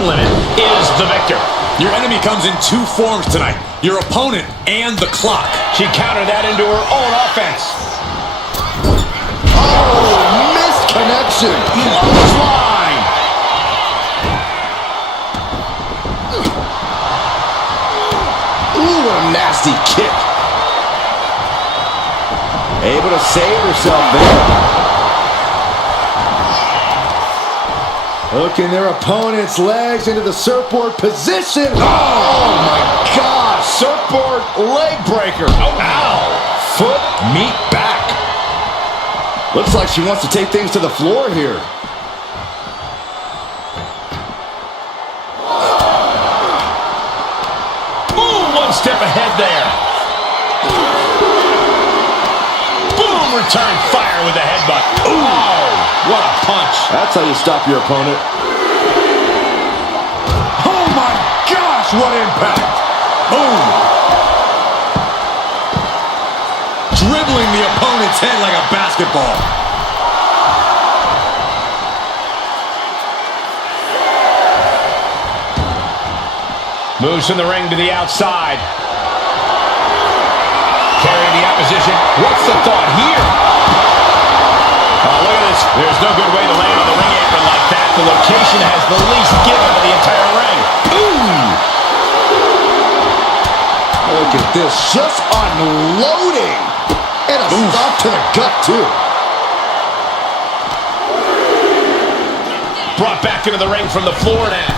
time limit is the victor. Your enemy comes in two forms tonight. Your opponent and the clock. She countered that into her own offense. Oh, missed connection. Clothesline. Ooh, what a nasty kick. Able to save herself there. Hooking their opponent's legs into the surfboard position. Oh my God, surfboard leg breaker. Oh, ow. Foot, meat, back. Looks like she wants to take things to the floor here. Boom, one step ahead there. Boom, return fire with a headbutt. Ooh, what a punch. That's how you stop your opponent. Oh my gosh, what impact. Boom. Dribbling the opponent's head like a basketball. Moves from the ring to the outside. Carrying the opposition. What's the thought here? Oh, look at this. There's no good way to land on the ring apron like that. The location has the least give out of the entire ring. Boom! Look at this, just unloading. And a stop to the gut, too. Brought back into the ring from the floor now.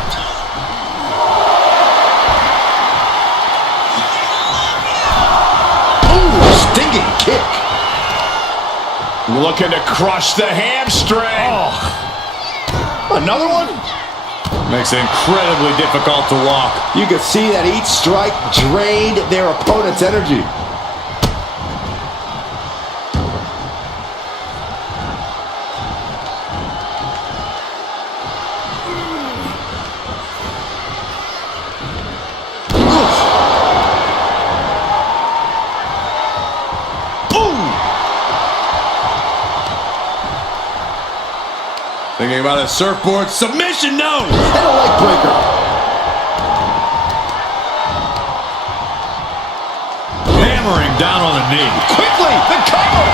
Stinging kick. Looking to crush the hamstring. Oh. Another one? Makes it incredibly difficult to walk. You can see that each strike drained their opponent's energy. Thinking about a surfboard submission, no! And a leg breaker. Hammering down on the knee. Quickly, the cover!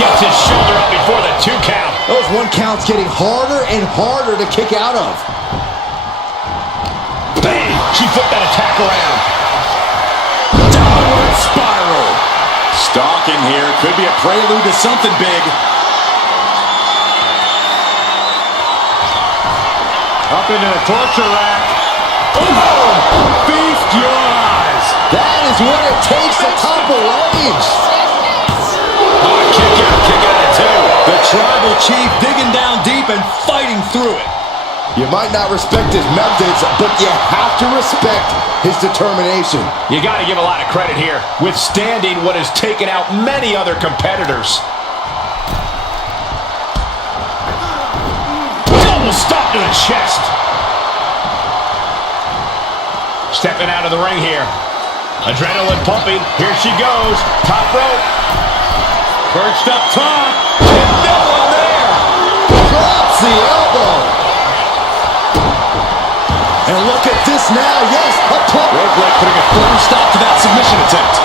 Gets his shoulder up before the 2 count. Those 1 counts getting harder and harder to kick out of. Bang! She flipped that attack around. Downward spiral. Stalking here. Could be a prelude to something big. Up into the torture rack. Oh, feast your eyes. That is what it takes to topple Rage. Oh, kick out at 2. The tribal chief digging down deep and fighting through it. You might not respect his methods, but you have to respect his determination. You got to give a lot of credit here, withstanding what has taken out many other competitors. Double stop to the chest. Stepping out of the ring here. Adrenaline pumping. Here she goes. Top rope. Perched up top. And no one there. Drops the elbow. And look at this now. Yes, a plump. Rope break putting a firm stop to that submission attempt.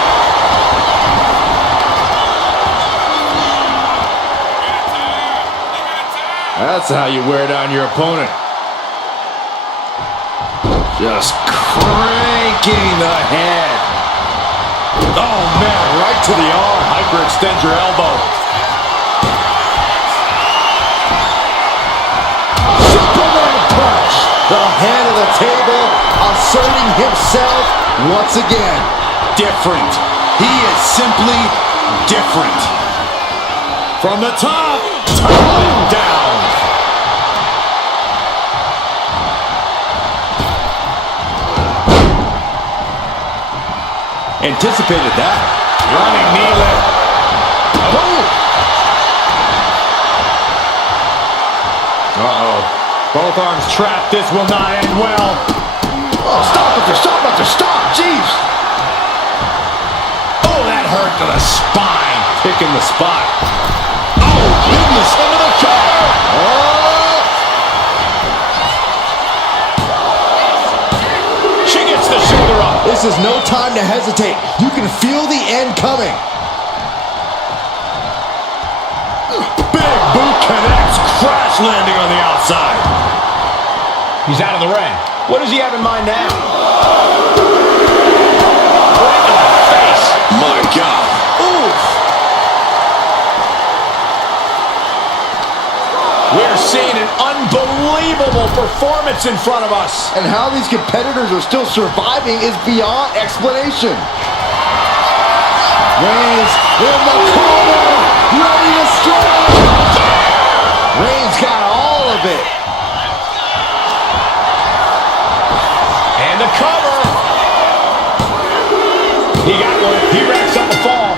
That's how you wear down your opponent. Just cranking the head. Oh, man, right to the arm. Hyperextend your elbow. Superman punch. The head of the table asserting himself once again. Different. He is simply different. From the top, tumbling down. Anticipated that. Running knee lift. Boom. Uh-oh. Both arms trapped. This will not end well. Oh, stop after stop. Jeez. Oh, that hurt to the spine. Picking the spot. Oh, goodness. Into the cover. Oh, This is no time to hesitate. You can feel the end coming. Big boot connects, crash landing on the outside. He's out of the ring. What does he have in mind now? Right to the face. My God. Oof. We're seeing an unbelievable performance in front of us. And how these competitors are still surviving is beyond explanation. Reigns in the corner, ready to strike. Reigns got all of it. And the cover. He got one. He racks up a fall.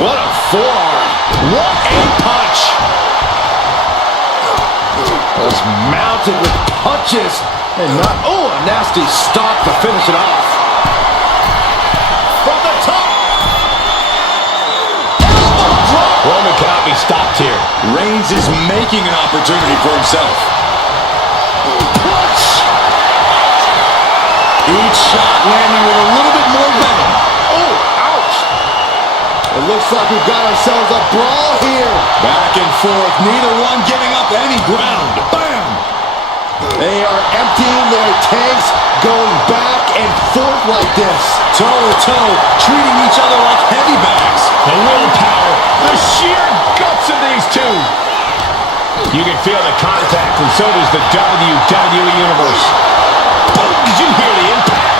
What a forearm. What a punch. Just mounted with punches. And not, oh, a nasty stop to finish it off. From the top. Elbow drop. Roman cannot be stopped here. Reigns is making an opportunity for himself. Punch. Each shot landing with a little bit more venom. Oh, ouch. It looks like we've got ourselves a brawl here. Back and forth, neither one giving up any ground. Bam! They are emptying their tanks, going back and forth like this. Toe to toe, treating each other like heavy bags. The willpower, the sheer guts of these two. You can feel the contact, and so does the WWE Universe. Boom! Did you hear the impact?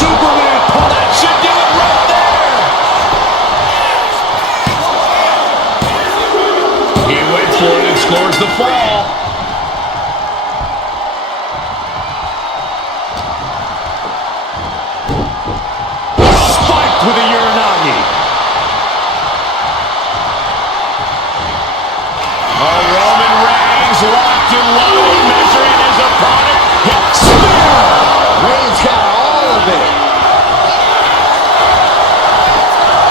Superman punch. That should do it right there. He waits for it and scores the fall. Spiked with a Uranagi. Roman Reigns locked and loaded, measuring his opponent. Hit spear. Reigns got all of it.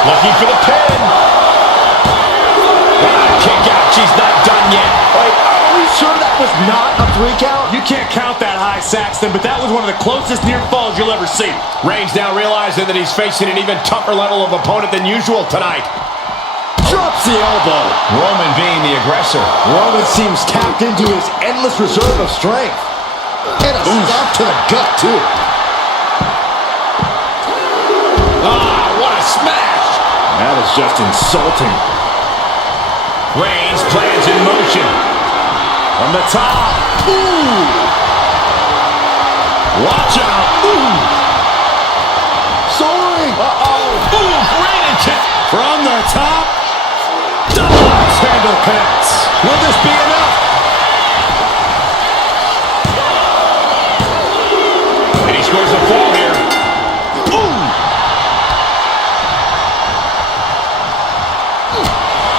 Looking for the pin. Kick out. She's not done yet. Wait, are we sure that was not a 3 count? You can't count that high, Saxton, but that was one of the closest near falls you'll ever see. Reigns now realizing that he's facing an even tougher level of opponent than usual tonight. Drops the elbow. Roman being the aggressor. Roman seems tapped into his endless reserve of strength. And a stop to the gut, too. Ah, what a smash! That is just insulting. Reigns plans in motion. From the top. Ooh! Watch out. Ooh! Soaring! Uh-oh. Ooh, great intent. From the top. Double axe handle connects. Will this be enough? And he scores a fall here. Ooh!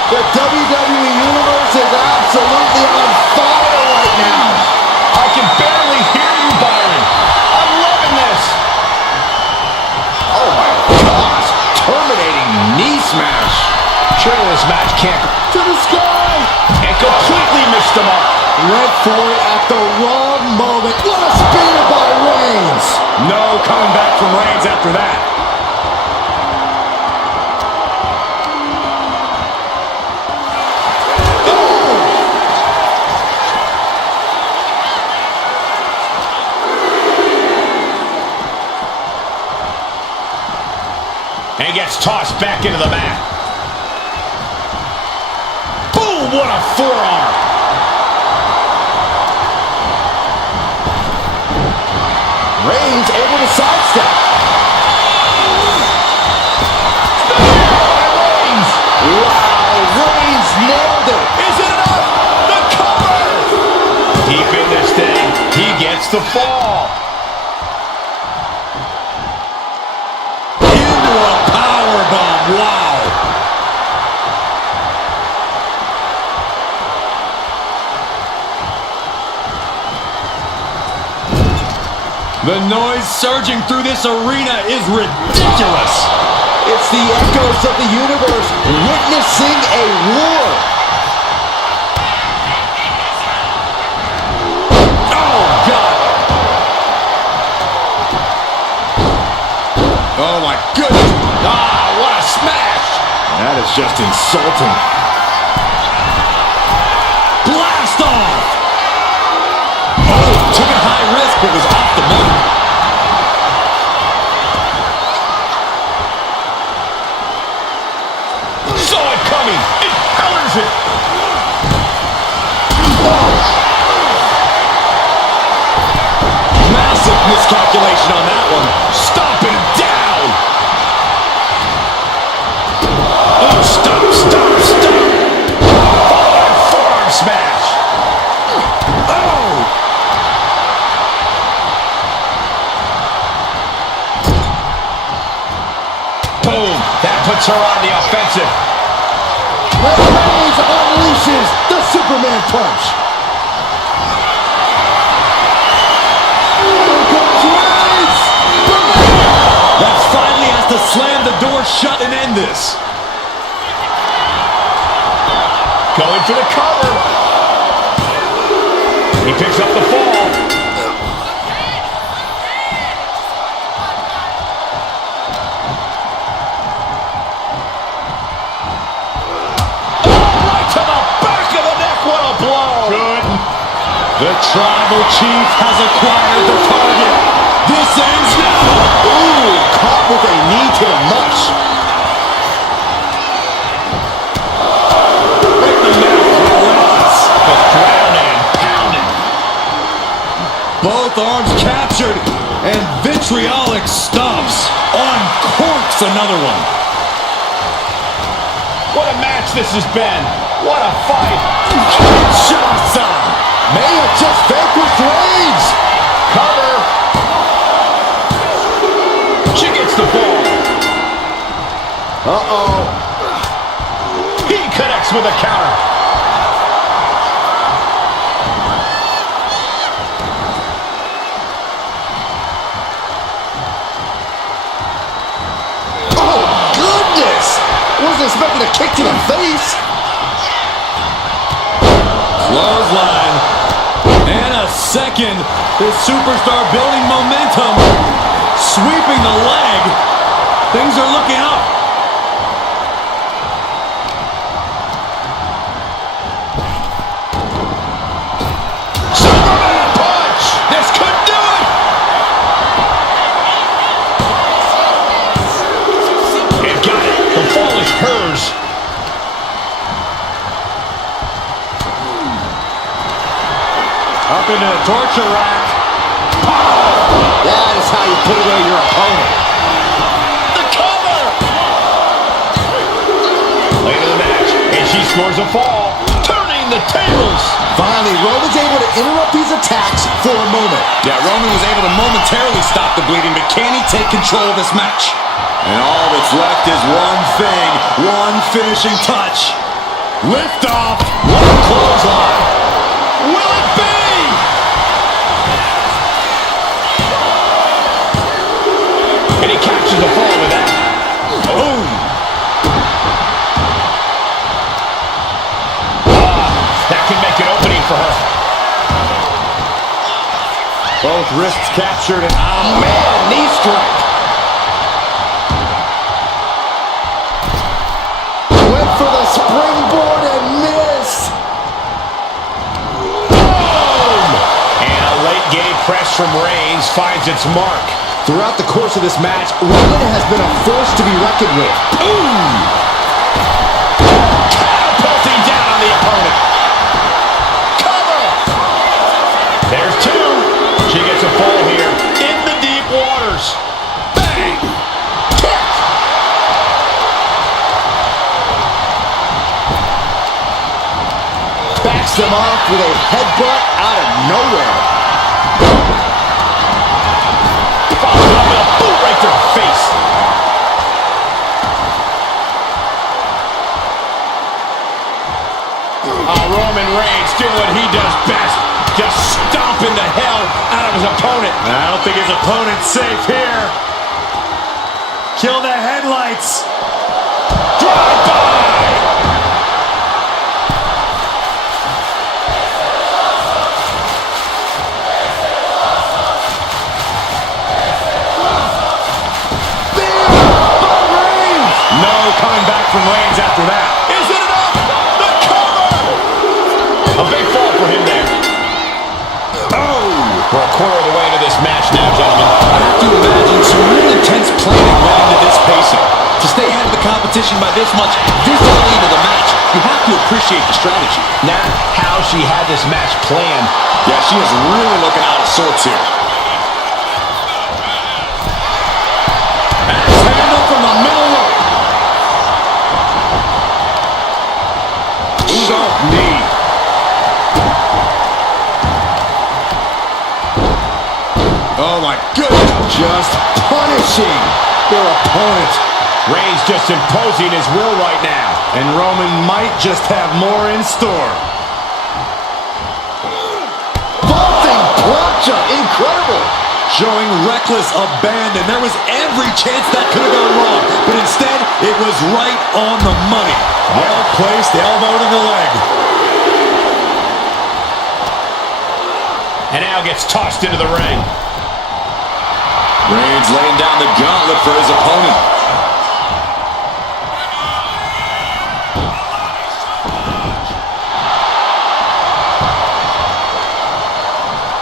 The WWE Universe is absolutely on fire right now. I can barely hear you, Byron. I'm loving this. Oh my gosh! Terminating knee smash. Surely this match can't. To the sky! And completely missed the mark. Went for it at the wrong moment. What a spear by Reigns! No coming back from Reigns after that. And gets tossed back into the mat. Boom! What a forearm. Reigns able to sidestep. Reigns. Wow, Reigns nailed it. Is it enough? The cover. Deep in this thing. He gets the fall. Into a powerbomb. Wow. The noise surging through this arena is ridiculous. It's the echoes of the universe witnessing a war. Oh, God. just insulting. Blast off! Oh, took a high risk, but was off the mark. Saw it coming. It counters it. Massive miscalculation on that one. Stomping him down. Oh, stop. Followed by forearm smash. Oh. Boom. That puts her on the offensive. Reigns unleashes the Superman punch. That finally has to slam the door shut and end this. Going for the cover. He picks up the fall. Oh, right to the back of the neck. What a blow. Good. The Tribal Chief has acquired the target. This ends now. Ooh, caught with a knee to the mush. Right in the middle. Relentless. Just grounding and pounding. Both arms captured, and vitriolic stomps. Uncorks another one. What a match this has been. What a fight. Kinshasa may have just vanquished Reigns. Cover. She gets the ball. Uh-oh. He connects with a counter. Oh, goodness. Wasn't expecting a kick to the face. Clothesline. And a second. This superstar building momentum. Sweeping the leg. Things are looking up. Superman punch. This could do it. It got it. The fall is hers. Up into the torture rack. That is how you put away your opponent. The cover. Late in the match, and she scores a fall, turning the tables. Finally, Roman's able to interrupt these attacks for a moment. Yeah, Roman was able to momentarily stop the bleeding, but can he take control of this match? And all that's left is one thing, one finishing touch. Lift off. What a clothesline. Will it be? And he captures the fall with that. Boom. That can make an opening for her. Both wrists captured and Oh, man, knee strike. Went for the springboard and missed. Boom. And a late game press from Reigns finds its mark. Throughout the course of this match, Roman has been a force to be reckoned with. Boom. Catapulting down on the opponent. Cover. There's two. She gets a fall here in the deep waters. Bang. Kick. Backs them off with a headbutt out of nowhere. Follows up with a boot right to the face. Roman Reigns doing what he does best. Just stomping the hell out of his opponent. I don't think his opponent's safe here. Kill the headlights. Drive-by. No coming back from Reigns after that. to appreciate the strategy. Not how she had this match planned. Yeah, she is really looking out of sorts here. Axe handle from the middle rope. Sharp knee. Oh my goodness. Just punishing their opponent. Reigns just imposing his will right now. And Roman might just have more in store. Vaulting plancha, incredible. Showing reckless abandon. There was every chance that could have gone wrong. But instead, it was right on the money. Well-placed elbow to the leg. And now gets tossed into the ring. Reigns laying down the gauntlet for his opponent.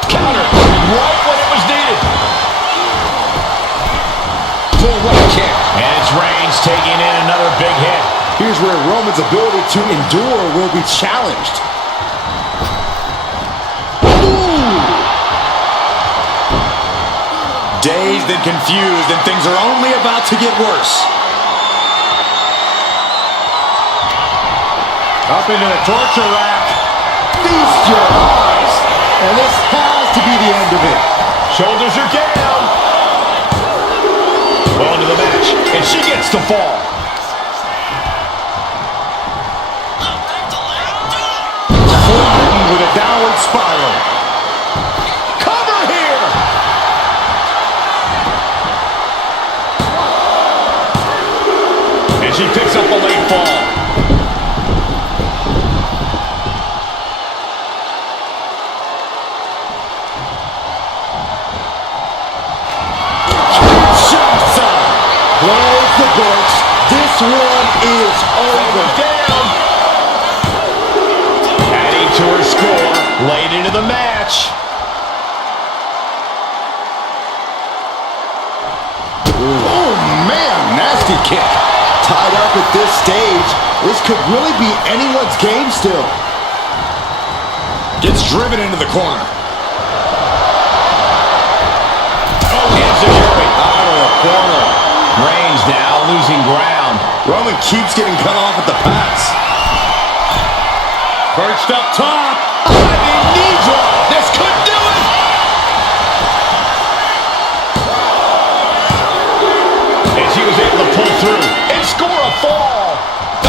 Counter, right when it was needed. Full right kick. And it's Reigns taking in another big hit. Here's where Roman's ability to endure will be challenged. Dazed and confused, and things are only about to get worse. Up into the torture rack. Feast your eyes. And this has to be the end of it. Shoulders are down. Well into the match, and she gets the fall. Flattened with a downward spiral. Cover here. And she picks up a late fall. Close the books. This one is over. Down. Adding to her score late into the match. Oh, man, nasty kick. Tied up at this stage. This could really be anyone's game still. Gets driven into the corner. Oh, enziguri. Out of the corner. Reigns now losing ground. Roman keeps getting cut off at the pass. Perched up top. Diving knee drop. This could do it. And she was able to pull through and score a fall.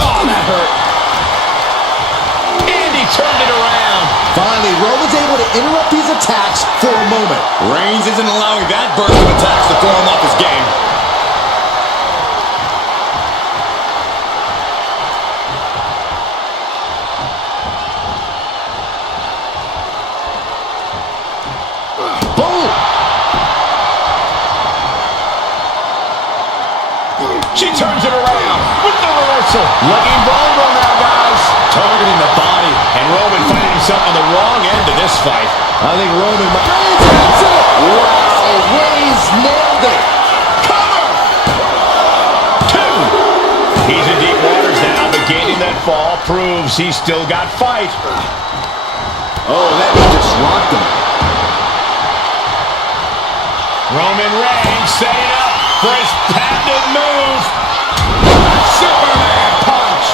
Oh, that hurt. And he turned it around. Finally, Roman's able to interrupt these attacks for a moment. Reigns isn't allowing that burst of attacks to throw him off his game. Boom! She turns it around with the reversal. Looking vulnerable now, guys. Targeting the body. And Roman finding himself on the wrong end of this fight. I think Roman might... Reigns hits it! Wow, Reigns nailed it! Cover! Two. He's in deep waters now, but gaining that fall proves he's still got fight. Oh, that just rocked him. Roman Reigns setting up for his patented move. Superman punch.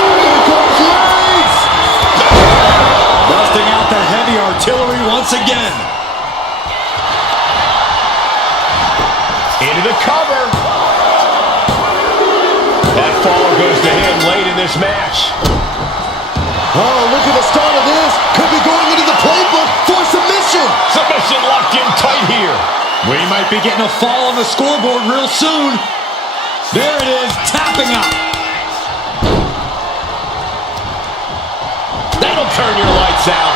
Here comes Reigns! Busting out the heavy artillery once again. Into the cover. That fall goes to him late in this match. Oh, look at the start of this. Could be going into the playbook for submission. Submission locked in tight here. We might be getting a fall on the scoreboard real soon. There it is, tapping out. That'll turn your lights out.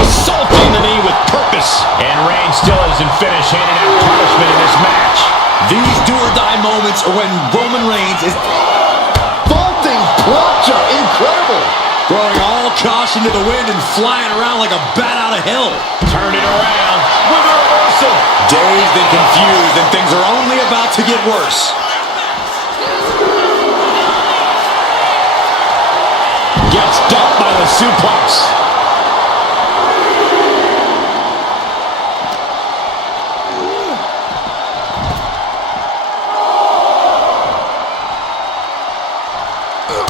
Assaulting the knee with purpose. And Reigns still isn't finished handing out punishment in this match. These do-or-die moments are when Roman Reigns is Vaulting plancha, incredible. throwing all caution to the wind and flying around like a bat out of hell. Turn it around with a reversal. Dazed and confused, and things are only about to get worse. Gets dumped by the suplex.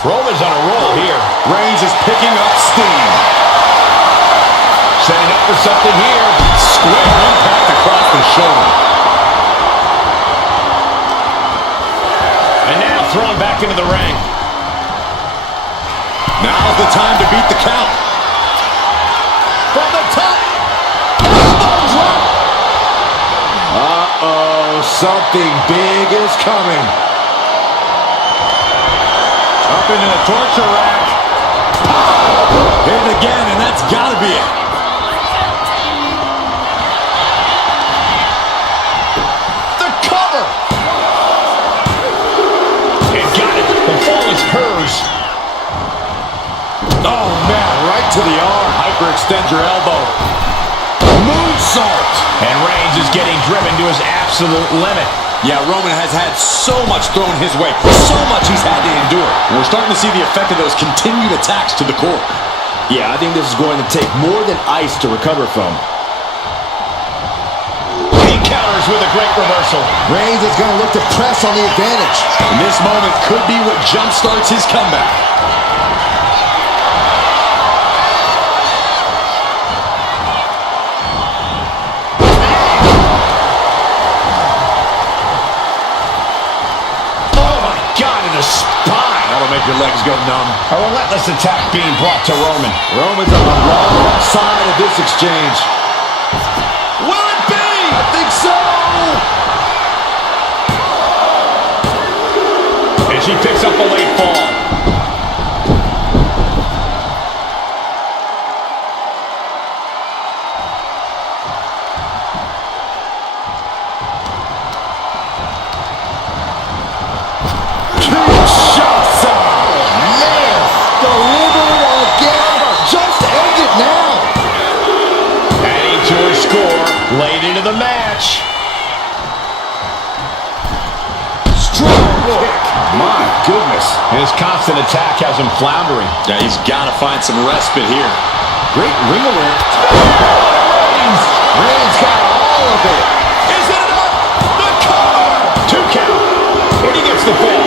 Roman's on a roll here. Reigns is picking up steam. Setting up for something here. Square impact across the shoulder. And now thrown back into the ring. Now's the time to beat the count. From the top. Uh-oh, something big is coming. Up into the torture rack. Hit it again, and that's got to be it. The cover. And got it. The fall is hers. Oh, man, right to the arm. Hyperextend your elbow. Moonsault. And Reigns is getting driven to his absolute limit. Yeah, Roman has had so much thrown his way, so much he's had to endure. And we're starting to see the effect of those continued attacks to the core. Yeah, I think this is going to take more than ice to recover from. He counters with a great reversal. Reigns is going to look to press on the advantage. And this moment could be what jumpstarts his comeback. Spine. That'll make your legs go numb. A relentless attack being brought to Roman. Roman's on the wrong side of this exchange. Will it be? I think so. And she picks up a late fall. Late into the match. Strong kick. My goodness. His constant attack has him floundering. Yeah, he's got to find some respite here. Great ring awareness. Reigns got all of it. Is it enough? The cover. 2 count. And he gets the fall.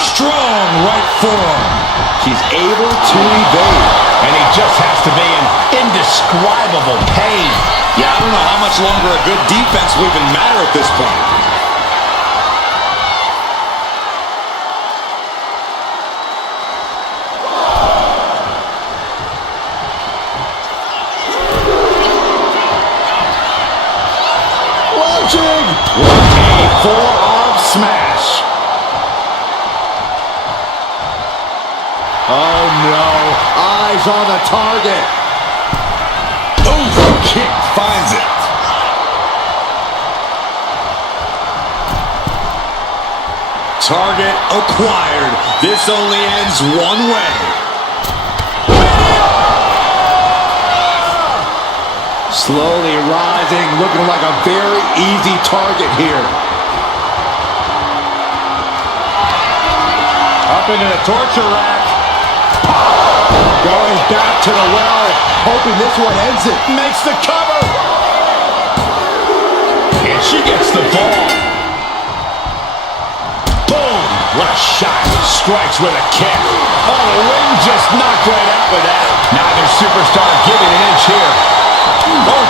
Strong right forearm. She's able to evade. And he just has to be in indescribable pain. Yeah, I don't know how much longer a good defense will even matter at this point. Launching. A forearm smash. Oh no, eyes on the target. Ooh, kick finds it. Target acquired. This only ends one way. Slowly rising, looking like a very easy target here. Up into the torture rack. Going back to the well, hoping this one ends it. Makes the cover. And she gets the ball. Boom. What a shot. Strikes with a kick. Oh, the ring just knocked right out with that. Neither superstar giving an inch here. Oh.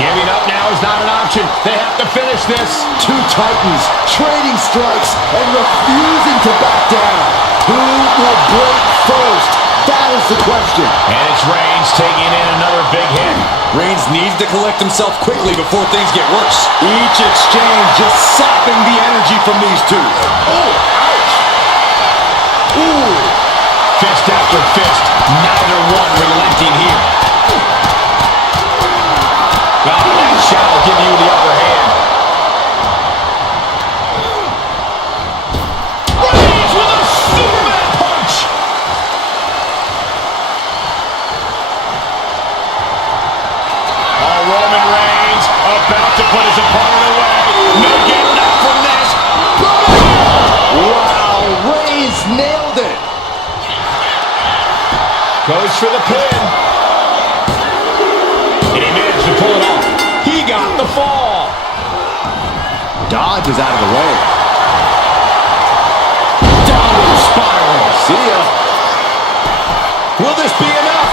Giving up now is not an option. They have to finish this. Two titans trading strikes and refusing to back down. Who will break first? That is the question. And it's Reigns taking in another big hit. Reigns needs to collect himself quickly before things get worse. Each exchange just sapping the energy from these two. Oh, ouch. Ooh. Fist after fist. Neither one relenting here. Oh, that shot will give you the upper hand. Reigns with a Superman punch. to put his opponent away. No getting up from this. Wow, Reigns nailed it. Goes for the pin. And he managed to pull it off. He got the fall. Dodge is out of the way. Downward spiral. See ya. Will this be enough?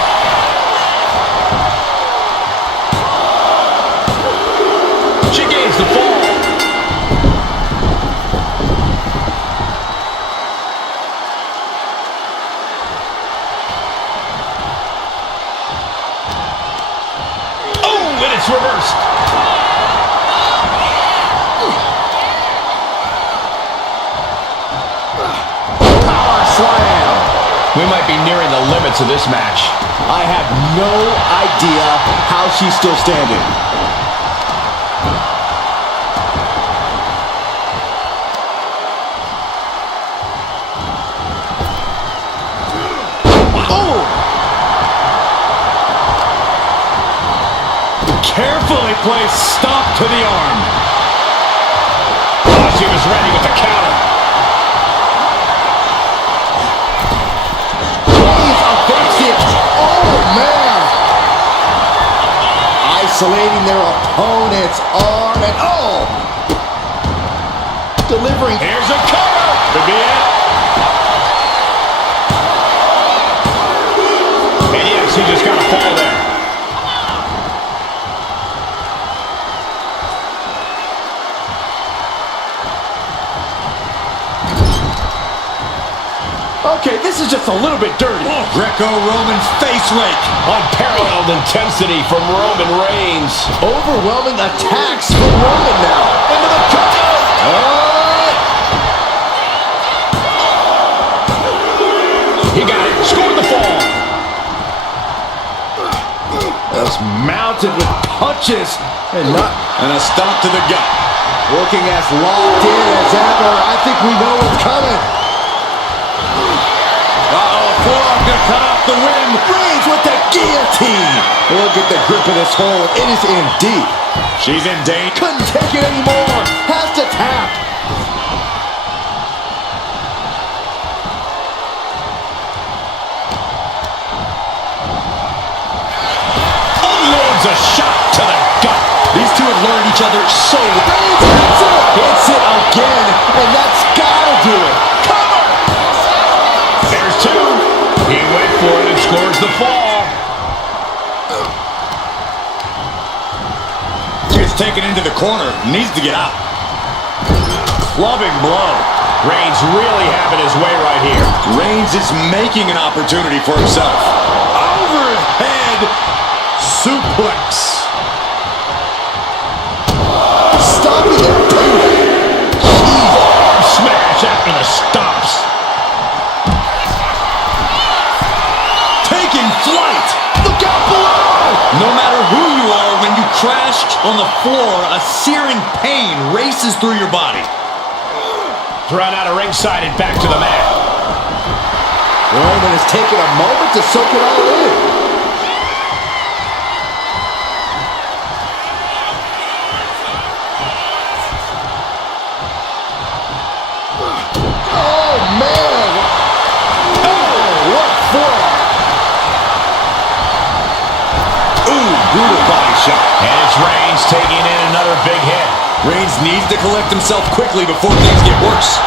She gains the fall. Oh, and it's reversed. Power slam. We might be nearing the limits of this match. I have no idea how she's still standing. Oh! Carefully placed stop to the arm. Oh, she was ready with the counter. Isolating their opponent's arm and oh! Delivering. Here's a cover. Could be it. And yes, he just got a fall there. Okay, this is just a little bit dirty. Oh, Greco-Roman face rake. Unparalleled intensity from Roman Reigns. Overwhelming attacks from Roman now. Into the cover. He got it. Scored the fall. That's mounted with punches and not. And a stomp to the gut. Looking as locked in as ever. I think we know what's coming. Uh-oh, forearm gonna cut off the wind. Reigns with the guillotine. Look at the grip of this hold. It is in deep. She's in danger. Couldn't take it anymore. Has to tap. Unloads a shot to the gut. These two have learned each other so well. Reigns hits it. Hits it again. And that's gotta do it. Cover. There's two. He went for it and scores the fall. Gets taken into the corner. Needs to get out. Clubbing blow. Reigns really having his way right here. Reigns is making an opportunity for himself. Overhead suplex. Stopping it. Arm smash after the stops. Taking flight. Look out below. No matter who you are, when you crash on the floor, a searing pain races through your body. Thrown out of ringside and back to the mat. Roman has taken a moment to soak it all in. Oh, man. Oh, what for? Ooh, brutal body shot. And it's Reigns taking in another big hit. Reigns needs to collect himself quickly before things get worse.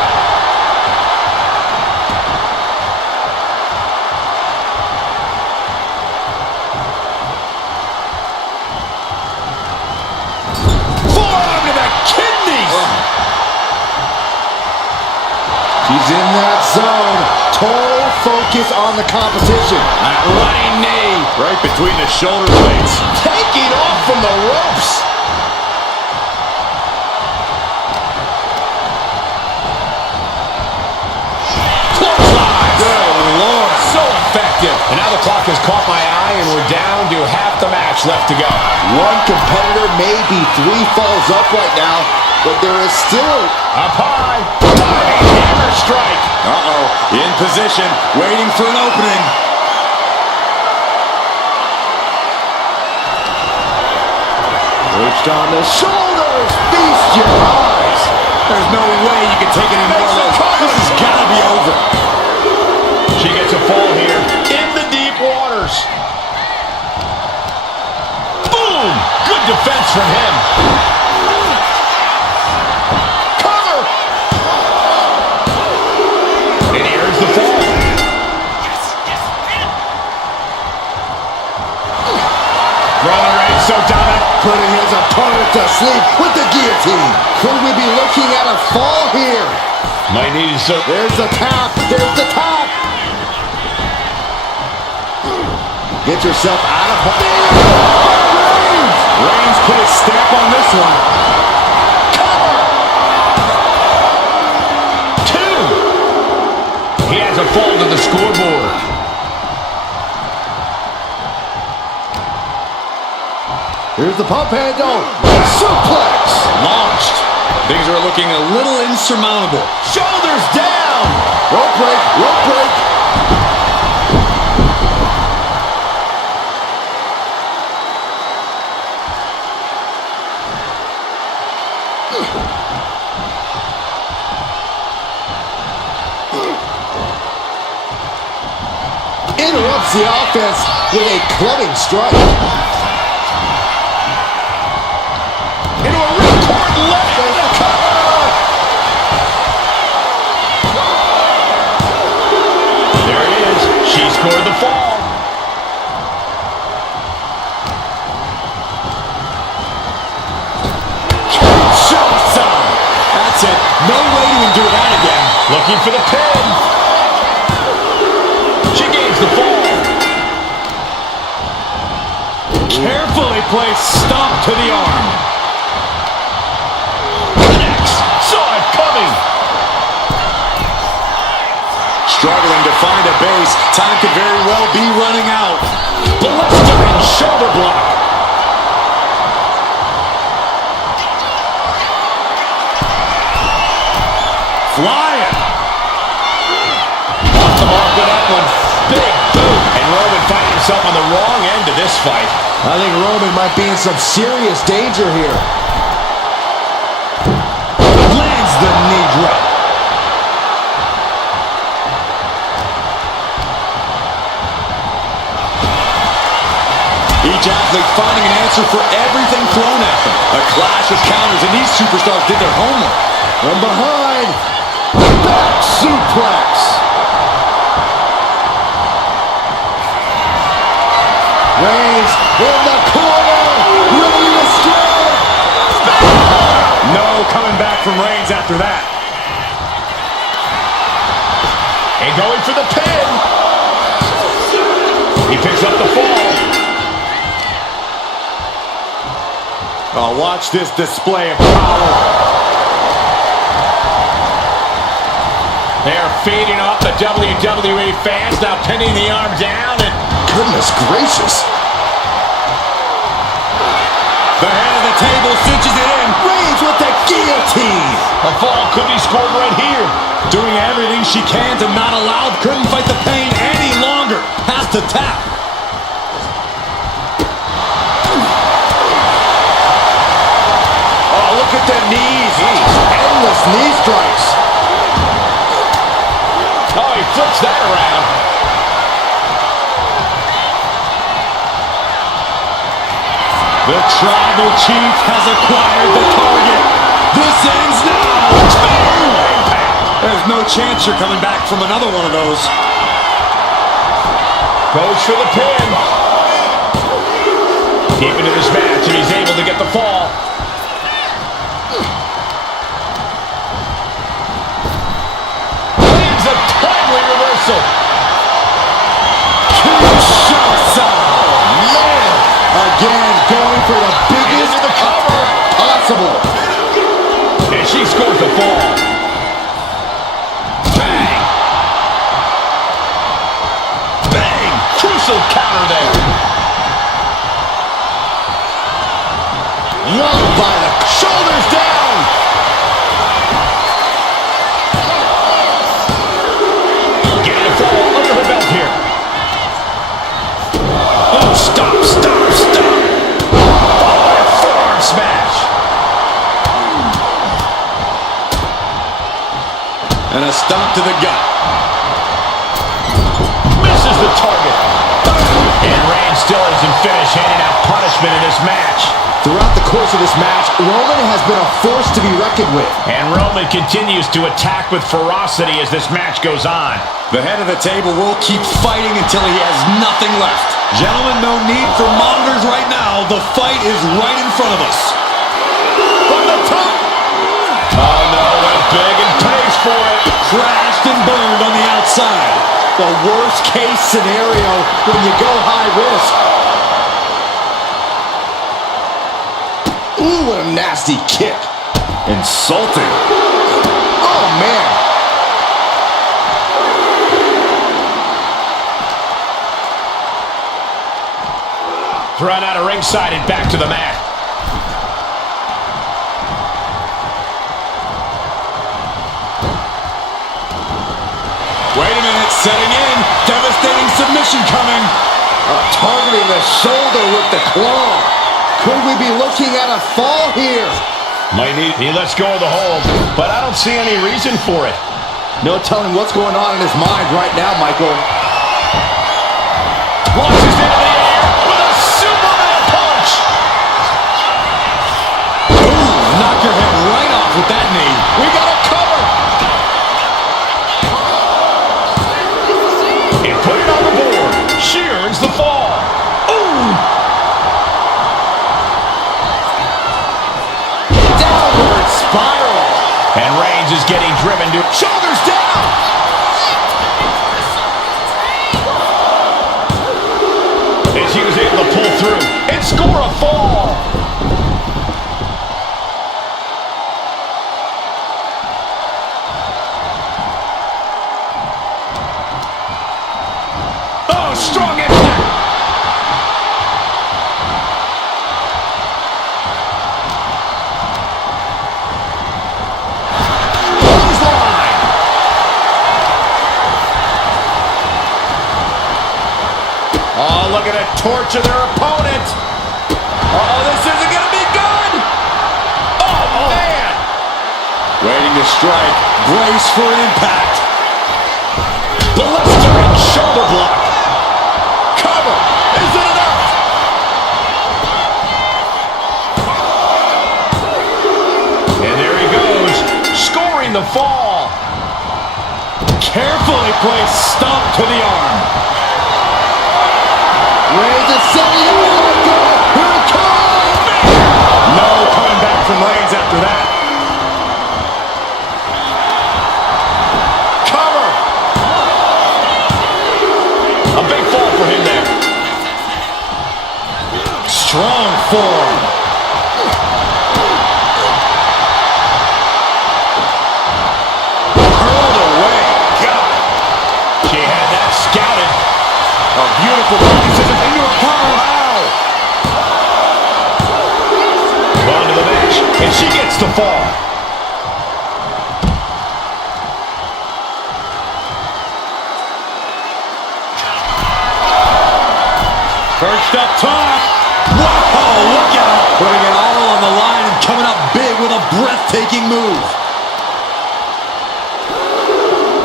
Forearm to the kidneys. She's in that zone. Total focus on the competition. That running knee. Right between the shoulder blades. Taking off from the ropes. And now the clock has caught my eye, and we're down to half the match left to go. One competitor may be 3 falls up right now, but there is still up high. Diving hammer strike. Uh-oh. In position, waiting for an opening. perched on the shoulder. shoulders, feast your eyes. There's no way you can take any more of those. This has got to be over. She gets a fall here in the deep waters. Boom! Good defense from him. Cover! And here's the fall. Roman Reigns so dominant. Putting his opponent to sleep with the guillotine. Could we be looking at a fall here? Might need to... There's the tap. There's the tap. Get yourself out of... Reigns put his stamp on this one. He has a fall to the scoreboard. Here's the pump handle. Suplex. Launched. Things are looking a little insurmountable. Shoulders down. Rope break. Rope break. Interrupts the offense with a clubbing strike. Into a ripcord leg. There it is. She scored the fall. That's it. No way to endure that again. Looking for the pin. She gains the fall. Carefully placed stomp to the arm. Connects. Saw it coming. Struggling to find a base. Time could very well be running out. Blistering shoulder block. Flying. Off the mark with that one. Big boot. And Roman finding himself on the wrong end of this fight. I think Roman might be in some serious danger here. Lands the knee drop. Each athlete finding an answer for everything thrown at them. A clash of counters, and these superstars did their homework. From behind. Back suplex. Reigns in the corner. Ready to strike. No coming back from Reigns after that. And going for the pin. He picks up the fall. Oh, watch this display of power. They are feeding off the WWE fans, now pinning the arm down, and Goodness gracious. The head of the table cinches it in. Reigns with the guillotine. a fall could be scored right here. Doing everything she can to not allow, couldn't fight the pain any longer. Has to tap. Oh, look at the knees. Endless knee strikes. Oh, he flips that around. The tribal chief has acquired the target. This ends now. There's no chance you're coming back from another one of those. Goes for the pin. Deep into this match, and he's able to get the fall. Lands a timely reversal. Again, going for the biggest Into the cover. possible. And she scores the fall. Bang. Bang. Crucial counter there. One by the Shoulders down. Getting a fall under her belt here. Oh, stop. Oh, and forearm smash. shot to the gut. Misses the target. And Reigns still isn't finished handing out punishment in this match. Throughout the course of this match, Roman has been a force to be reckoned with. And Roman continues to attack with ferocity as this match goes on. The head of the table will keep fighting until he has nothing left. Gentlemen, no need for monitors right now. The fight is right in front of us. From the top. Oh no, went big and pays for it. Crashed and burned on the outside. The worst case scenario when you go high risk. Ooh, what a nasty kick. Insulting. Oh, man. Thrown out of ringside and back to the mat. Wait a minute, setting in. Devastating submission coming. Targeting the shoulder with the claw. Could we be looking at a fall here? He lets go of the hold, but I don't see any reason for it. No telling what's going on in his mind right now, Michael. Launches into the air with a Superman punch. Ooh, knock your head right off with that knee. We got a cover. And put it on the board. She earns the fall. Ooh. Downward spiral. And Reigns is getting driven to Shoulders down. as he was able to pull through and score a fall. Oh, strong impact. Oh, look at it torture their opponent. Oh, this isn't going to be good. Oh, man. Waiting to strike. Brace for impact. Blistering shoulder block. Cover. Is it enough? And there he goes, scoring the fall. Carefully placed stomp to the arm. Reigns is setting up. Here it comes. No coming back from Reigns after that. Cover. A big fall for him there. Strong form. Hurled away. God. She had that scouted. A beautiful body scissors into a cover. Wow. On to the match, and she gets the fall. Perched up top. Wow, look out. Putting it all on the line and coming up big with a breathtaking move.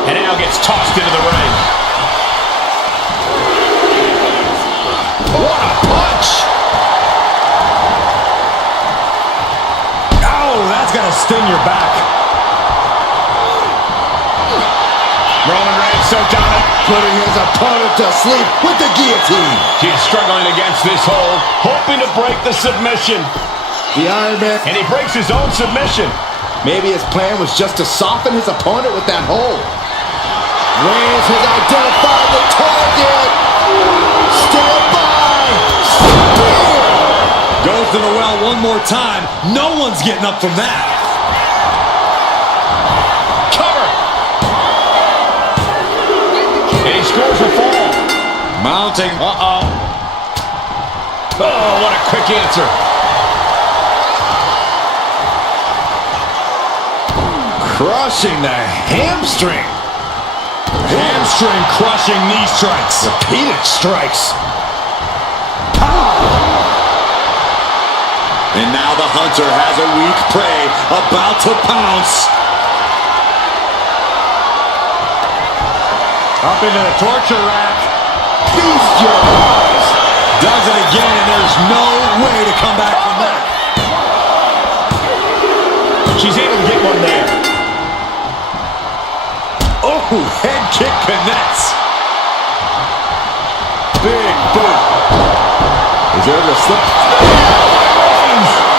And now gets tossed into the ring. What a punch! Oh, that's gonna sting your back. Roman Reigns so dominant. Putting his opponent to sleep with the guillotine. She's struggling against this hold, hoping to break the submission. The Iron Man. And he breaks his own submission. Maybe his plan was just to soften his opponent with that hold. Reigns has identified the target. Stand by. Spear. Goes to the well one more time. No one's getting up from that. Cover. And he scores a fall. Mounting. Uh-oh. Oh, what a quick answer. Crushing the hamstring. Hamstring crushing knee strikes. Repeated strikes. And now the hunter has a weak prey about to pounce. Up into the torture rack. Feast your eyes. Does it again, and there's no way to come back from that. She's able to get one there. Oh, head kick connects. Big boot. Is there a slip?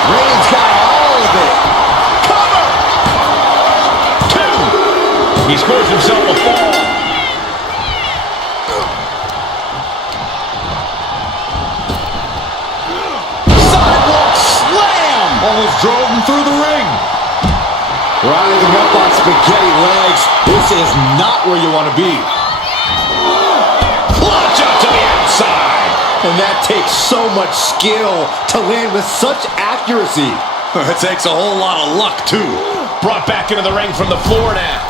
Reigns got all of it. Cover! 2. He scores himself a fall. Sidewalk slam. Almost drove him through the ring. Rising up on spaghetti legs. This is not where you want to be. Launch out to the outside. And that takes so much skill to land with such accuracy. It takes a whole lot of luck, too. Brought back into the ring from the floor now.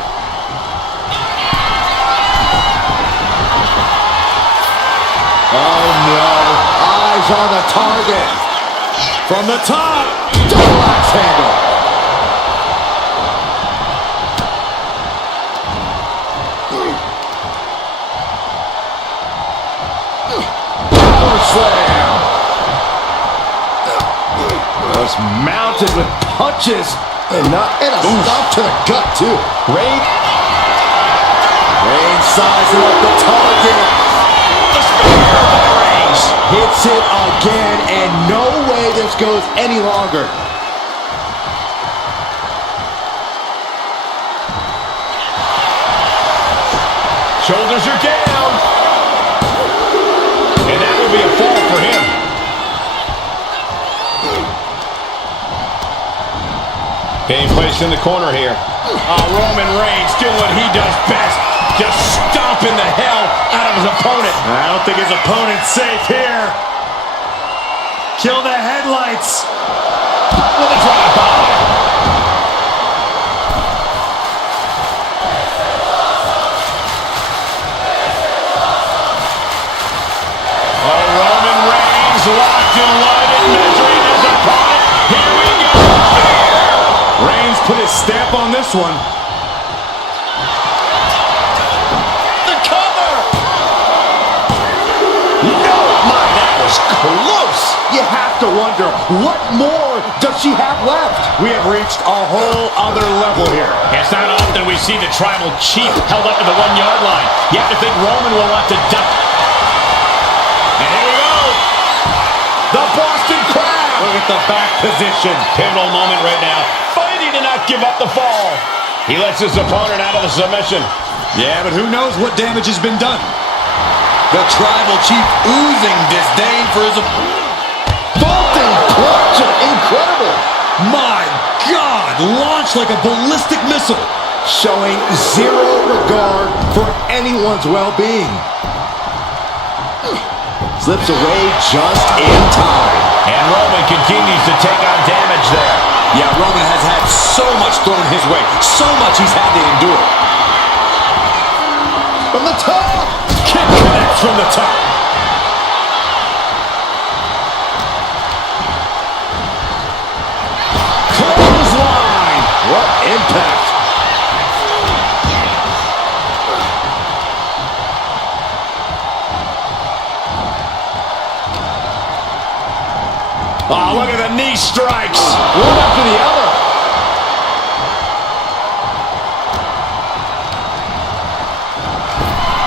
Oh no. Eyes on the target. From the top. Double axe handle. Power slam. Was mounted with punches and a stop to the gut too. Reigns sizing up the target. The spear by Reigns. Hits it again, and no way this goes any longer. Shoulders are down. And that will be a fall for him. Being placed in the corner here. Roman Reigns doing what he does best. Just stomping the hell out of his opponent. I don't think his opponent's safe here. Kill the headlights. With a drive-by. Roman Reigns locked and loaded, measuring his opponent. Here we go. Reigns put his stamp on this one. The cover. No, my, that was close. You have to wonder, what more does she have left? We have reached a whole other level here. It's not often we see the tribal chief held up to the 1-yard line. You have to think Roman will want to duck. And here we go. The Boston Crab. Look at the back position. Pivotal moment right now. Fighting to not give up the fall. He lets his opponent out of the submission. Yeah, but who knows what damage has been done. The tribal chief oozing disdain for his opponent. Vaulting clutch, incredible. My God, launched like a ballistic missile. Showing zero regard for anyone's well-being. Slips away just in time. And Roman continues to take on damage there. Yeah, Roman has had so much thrown his way. So much he's had to endure. From the top. Kick connects from the top. Clothesline. What impact. Oh, look at the knee strikes. One after the other.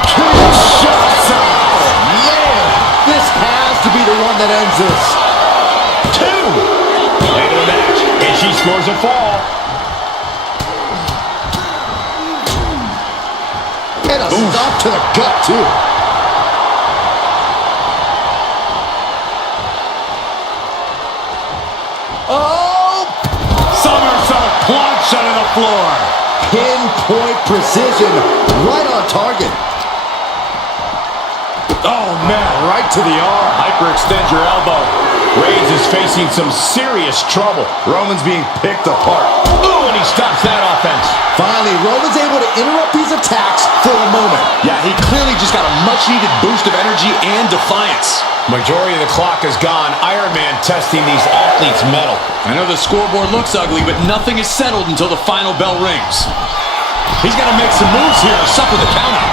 Two shots. Oh, man. This has to be the one that ends this. 2. End of the match. And she scores a fall. And a stop to the gut, too. Oh! Somersault plunge onto the floor. Pinpoint precision, right on target. Oh, man, right to the arm. Hyperextend your elbow. Reigns is facing some serious trouble. Roman's being picked apart. Ooh, and he stops that offense. Finally, Roman's able to interrupt these attacks for a moment. Yeah, he clearly just got a much-needed boost of energy and defiance. Majority of the clock is gone. Iron Man testing these athletes' mettle. I know the scoreboard looks ugly, but nothing is settled until the final bell rings. He's got to make some moves here to suffer the countout.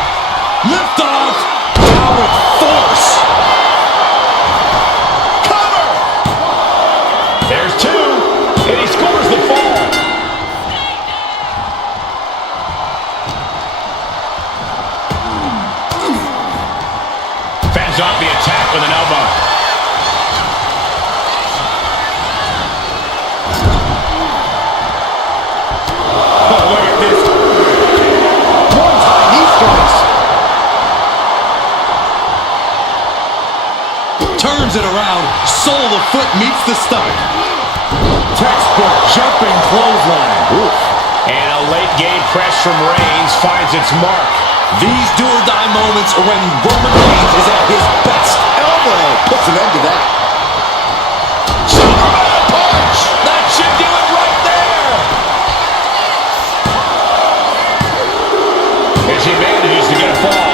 Lift off. Down with force. Cover! There's two, and he scores the fall. Fends off the attack with an elbow. Oh, look at this. One-time knee strikes. Turns it around. Sole of the foot meets the stomach. Textbook jumping clothesline. Oof. And a late-game press from Reigns finds its mark. These do-or-die moments are when Roman Reigns is at his best. Elbow puts an end to that. Superman punch! That should do it right there! As he manages to get a fall.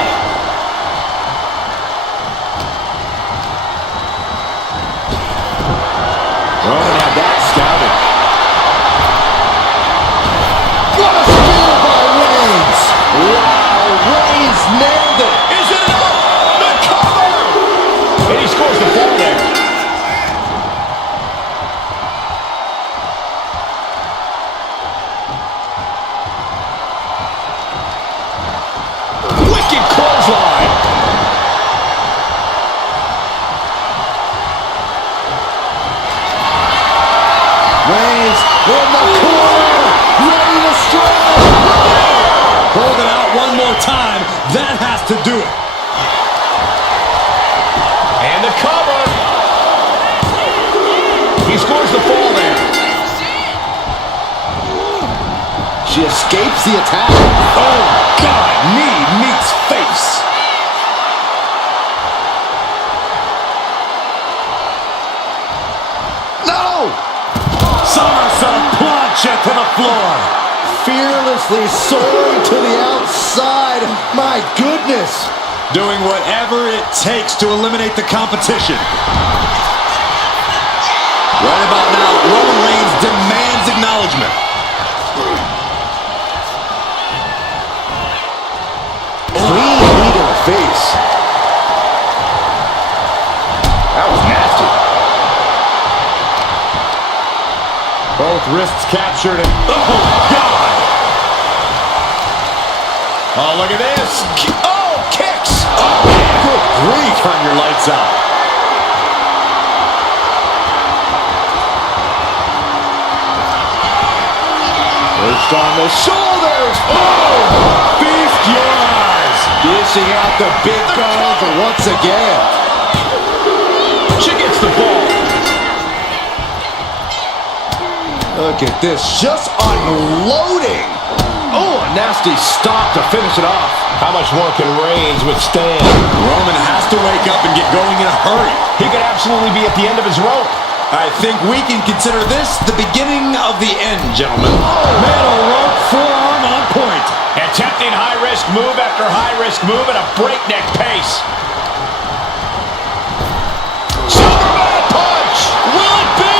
Roman had that scouted. What a spear by Reigns! Wow, Reigns nailed it! Is it enough? The cover! And he scores the fall there. Wicked clothesline. Reigns in the corner, ready to strike! Hold it out one more time. That has to do it. And the cover. He scores the fall there. She escapes the attack. Oh, God. Knee meets face. No! Somersault plancha to the floor. Fearlessly soaring to the outside. My goodness! Doing whatever it takes to eliminate the competition. Right about now, Roman Reigns demands acknowledgement. Clean knee to the face. That was nasty. Both wrists captured. And Oh, God! oh, look at this. Oh, kicks. Good grief. Turn your lights out. Perched on the shoulders. Oh! Feast your eyes. Dishing out the big guns once again. She gets the ball. Look at this, just unloading. Oh, a nasty stop to finish it off. How much more can Reigns withstand? Roman has to wake up and get going in a hurry. He could absolutely be at the end of his rope. I think we can consider this the beginning of the end, gentlemen. Metal rope, forearm on point. Attempting high-risk move after high-risk move at a breakneck pace. Superman punch! Will it be?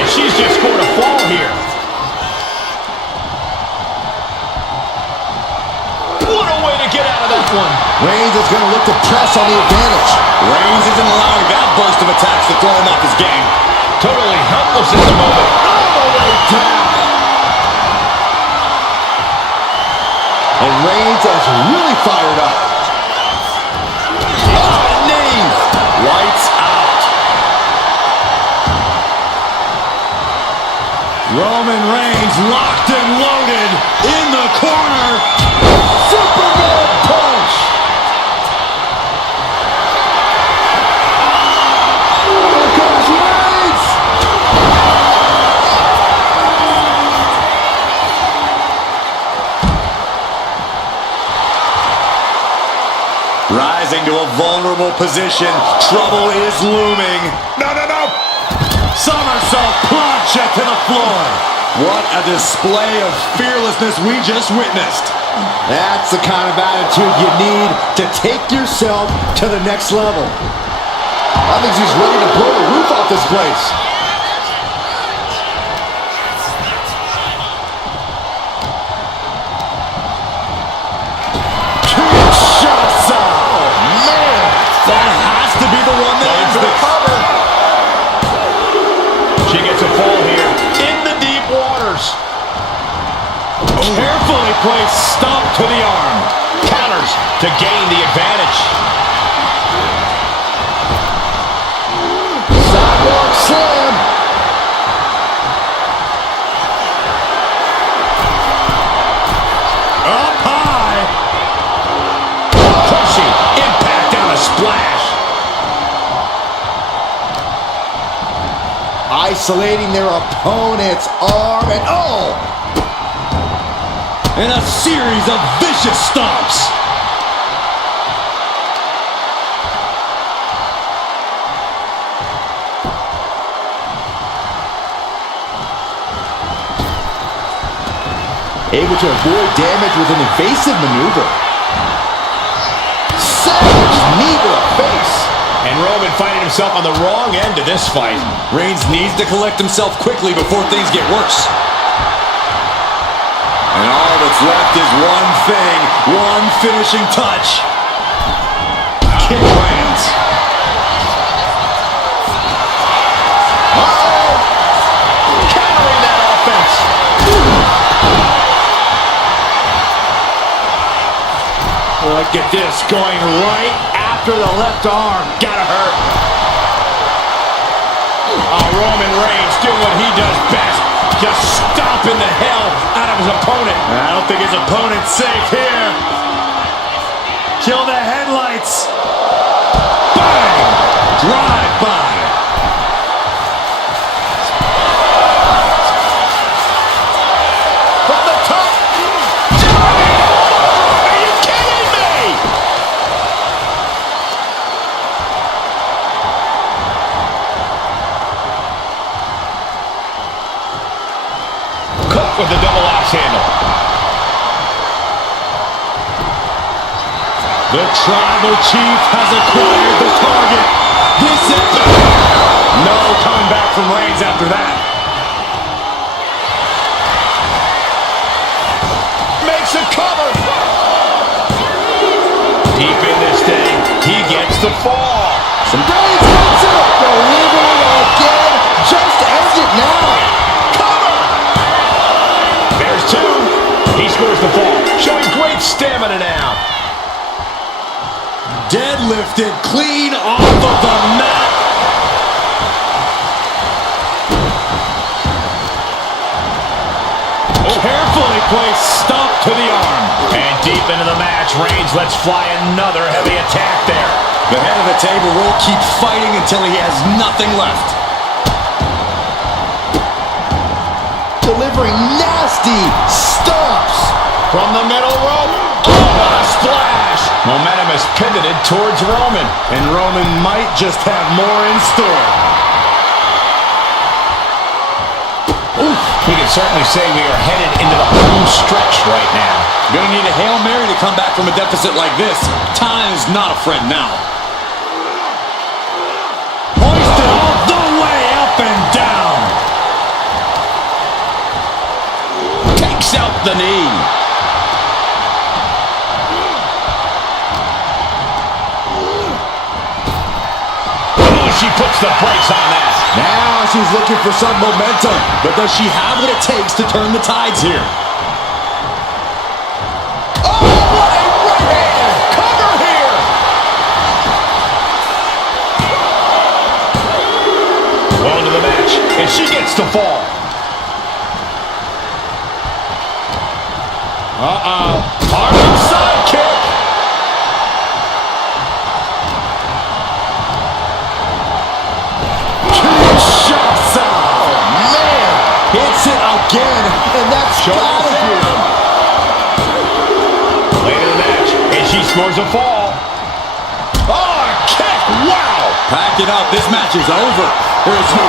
And she's just scored a fall here. What a way to get out of that one. Reigns is going to look to press on the advantage. Reigns isn't allowing that burst of attacks to throw him off his game. Totally helpless at the moment. All the way down. And Reigns is really fired up. Oh, knee. Lights out. Roman Reigns locked and loaded in the corner. Superman punch. Here comes Reigns. Rising to a vulnerable position. Trouble is looming. No, no, no. Somersault plancha to the floor. What a display of fearlessness we just witnessed. That's the kind of attitude you need to take yourself to the next level. I think she's ready to blow the roof off this place. That has to be the one that ends For the this. cover. She gets a fall here in the deep waters. Carefully placed stomp to the arm. Counters to gain the advantage. Sidewalk slam. Up high. Pushing impact on a splash. Isolating their opponent's arm and And a series of vicious stomps. able to avoid damage with an evasive maneuver. Savage knee to the face. And Roman finding himself on the wrong end of this fight. Reigns needs to collect himself quickly before things get worse. And all that's left is one thing, one finishing touch. Kick lands. Countering that offense. Look at this, going right after the left arm. Gotta hurt. Oh, Roman Reigns doing what he does best. Just stomping the hell out of his opponent. I don't think his opponent's safe here. Kill the headlights. Bang! Drive by. From the top. Are you kidding me? Cook with the double axe handle. The tribal chief has acquired the target. This is no coming back from Reigns after that. Makes a cover. Deep in this thing, he gets the fall. Reigns gets it. Delivering again. Just ends it now. Cover. There's two. He scores the fall, showing great stamina now. Deadlifted clean off of the mat. Carefully placed stomp to the arm. And deep into the match, Reigns lets fly another heavy attack there. The head of the table will keep fighting until he has nothing left. Delivering nasty stomps. From the middle rope. Oh, what a splash. Momentum is pivoted towards Roman. And Roman might just have more in store. We can certainly say we are headed into the home stretch right now. Gonna need a Hail Mary to come back from a deficit like this. Time is not a friend now. Hoisted all the way up and down. Takes out the knee. Oh, she puts the brakes on that. Now she's looking for some momentum. But does she have what it takes to turn the tides here? Oh, what a right hand. Cover here. Well into the match, and she gets the fall. Harlem sidekick. Shots out. Man. Hits it again. And that's gotta do it. Late in the match, and she scores a fall. Oh, a kick. Wow. Pack it up. This match is over. Here's who.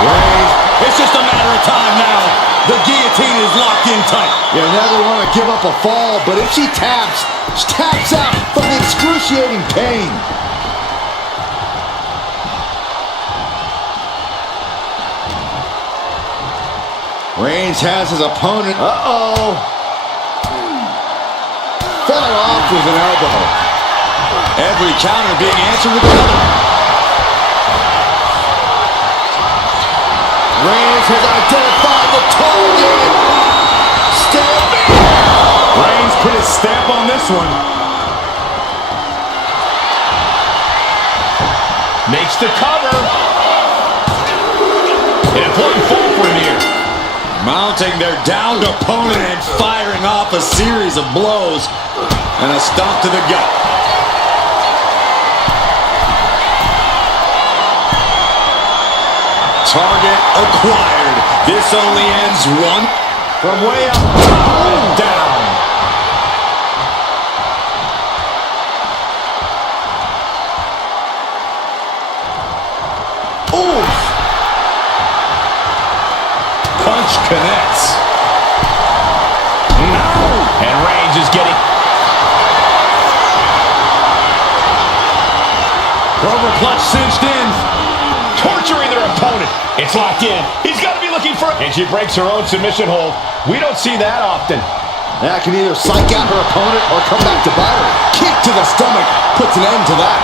Reigns. It's just a matter of time now. The guillotine is locked in tight. You never want to give up a fall, but if she taps out from the excruciating pain. Reigns has his opponent. Fell off with an elbow. Every counter being answered with another. Reigns has identified the target. Step in. Reigns put his stamp on this one. Makes the cover. An important fall for him here. Mounting their downed opponent and firing off a series of blows. And a stomp to the gut. Target acquired. This only ends one. From way up top and down. Oof. Punch connects. And Reigns is getting... Cobra clutch cinched in. torturing their opponent. It's locked in. He's got to be looking for... And she breaks her own submission hold. We don't see that often. That can either psych out her opponent or come back to bite her. Kick to the stomach puts an end to that.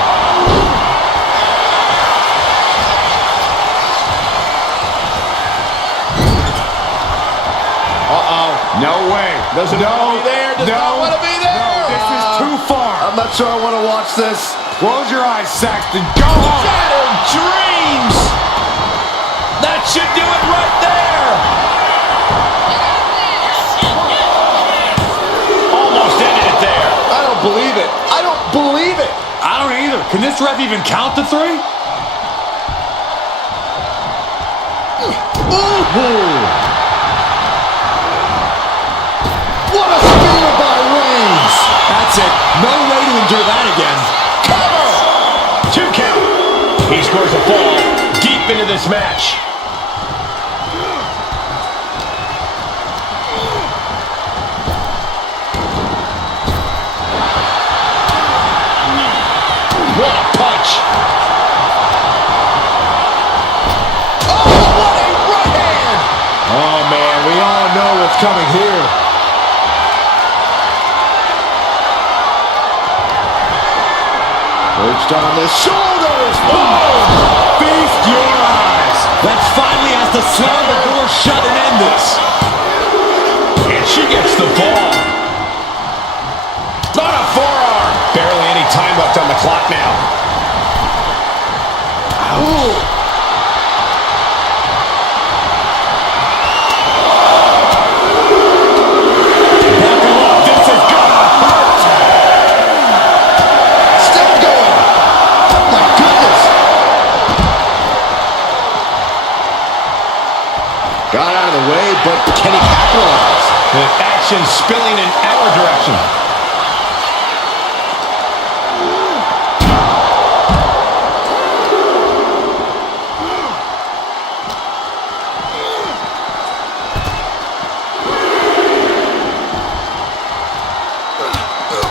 No way. Doesn't want to be there. Does not want to be there. No, this is too far. I'm not sure I want to watch this. Close your eyes, Saxton. Go home. Shattered dreams. That should do it right there. Almost ended it there. I don't believe it. I don't believe it. I don't either. Can this ref even count to three? Ooh. What a spear by Reigns. That's it. No way to endure that again. Cover. 2 count. He scores a fall deep into this match. What a punch. Oh, what a right hand. Oh, man, we all know what's coming here. Perched on the shoulders. Boom! Feast your eyes. That finally has to slam the door shut and end this. And she gets the ball. Not a forearm. Barely any time left on the clock now. Ooh. Buckle up. This is gonna hurt. Still going. My goodness. Got out of the way, but can he capitalize? The action spilling in our direction.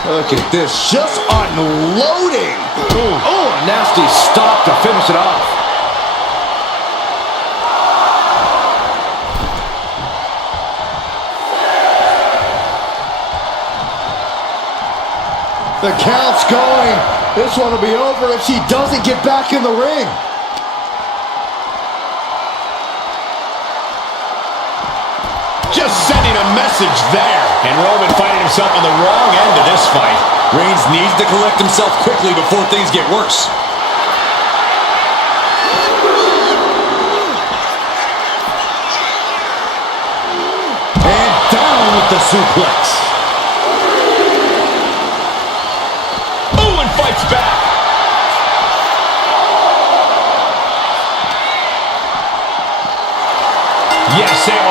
Look at this, just unloading. Oh, a nasty stop to finish it off. The count's going. This one will be over if she doesn't get back in the ring. Just sending a message there. And Roman finding himself on the wrong end of this fight. Reigns needs to collect himself quickly before things get worse. And down with the suplex. Ooh, and fights back. Yes, Sam.